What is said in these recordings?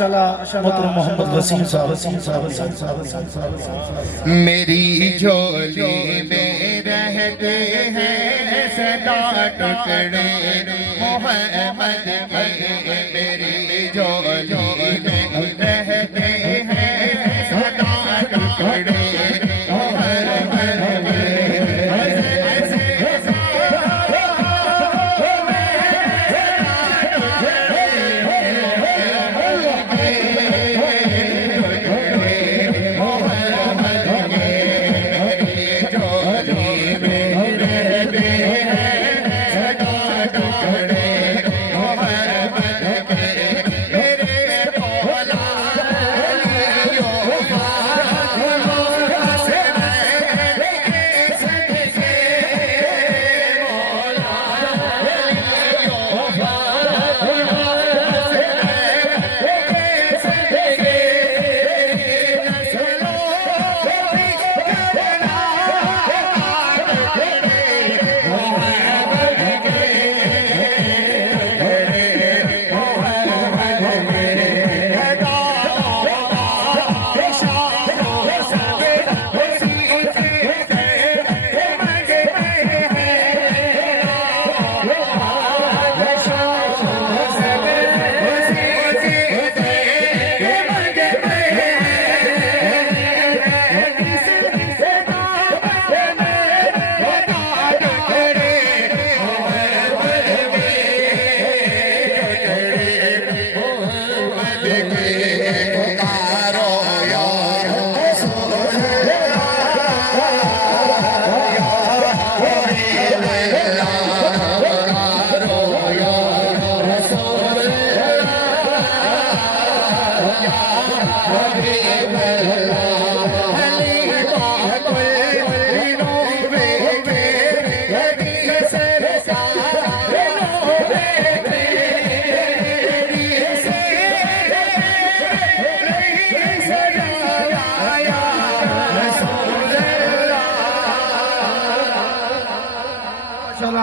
मोहम्मद वसीम साहब मेरी झोली में रहते हैं सदा टुकड़े मोहम्मद के मेरी झोली में रहते हैं सदा टुकड़े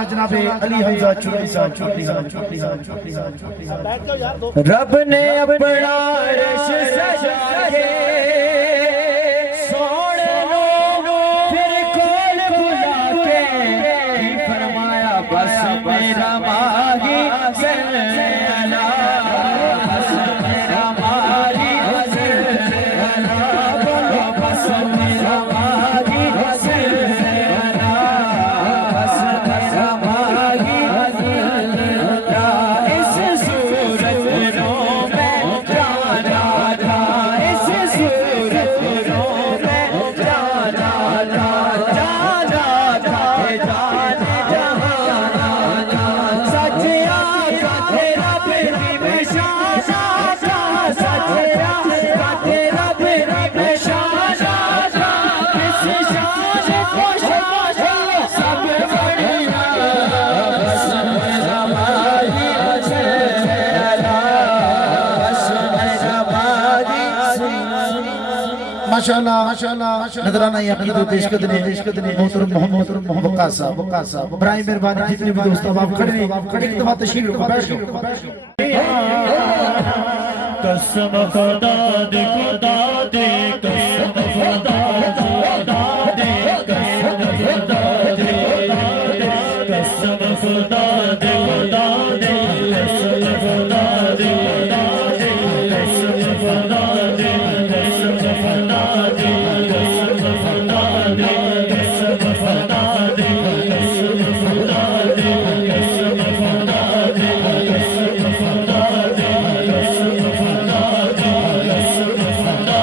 जनाबे अली हमजा चुटली साहब रब ने अपना अर्श सजा के सोने लो फिर कौन बुला के फरमाया बस मेरा माही सल्लल्लाह बस मेरा माही सल्लल्लाह बस मेरा माही सल्लल्लाह बस मेरा माही सल्लल्लाह इस सूरत रो में जाना था इस सूरत रो में जाना था जाना था जाने जहाना सच आका तेरा बेरी में शाना था सच आका तेरा बेरी में शाना था इस शान को शाना सब बढ़िया बस मेरा माही बस मेरा माही माशाल्लाह नजराना ये अकीदत पेश करने मोहतरम मोहम्मद वक्कास साहब बराए मेहरबानी जितने भी दोस्त अब आप खड़े एक दफा तशरीफ रखो बैठो कसम खुदा दे कसम खुदा दे कसम खुदा दे कसम खुदा दे कसम खुदा दे कसम खुदा दे कसम खुदा दे कसम खुदा दे कसम खुदा दे कसम खुदा दे कसम खुदा दे कसम खुदा दे कसम खुदा दे कसम खुदा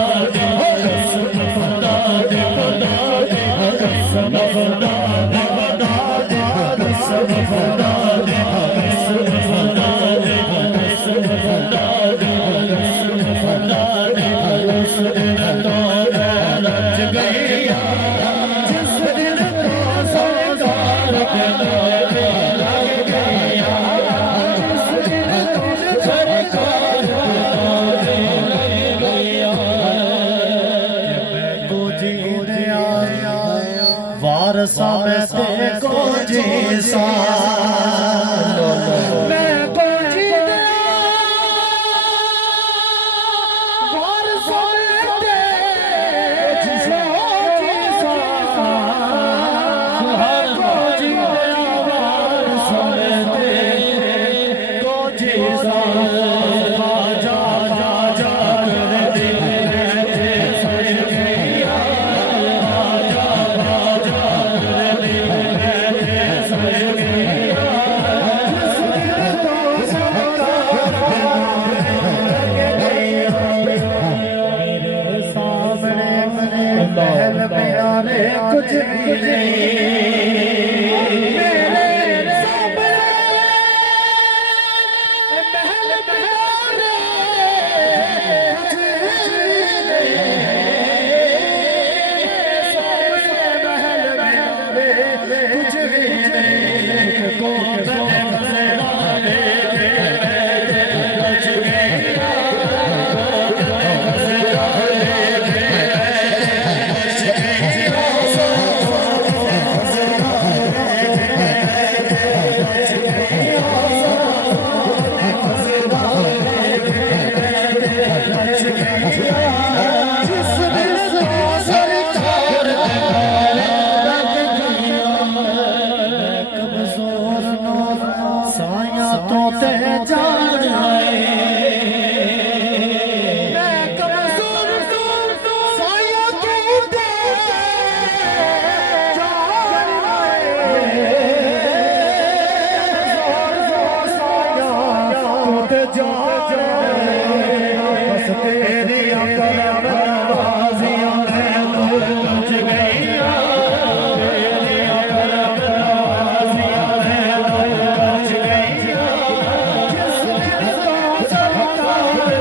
बस तेरी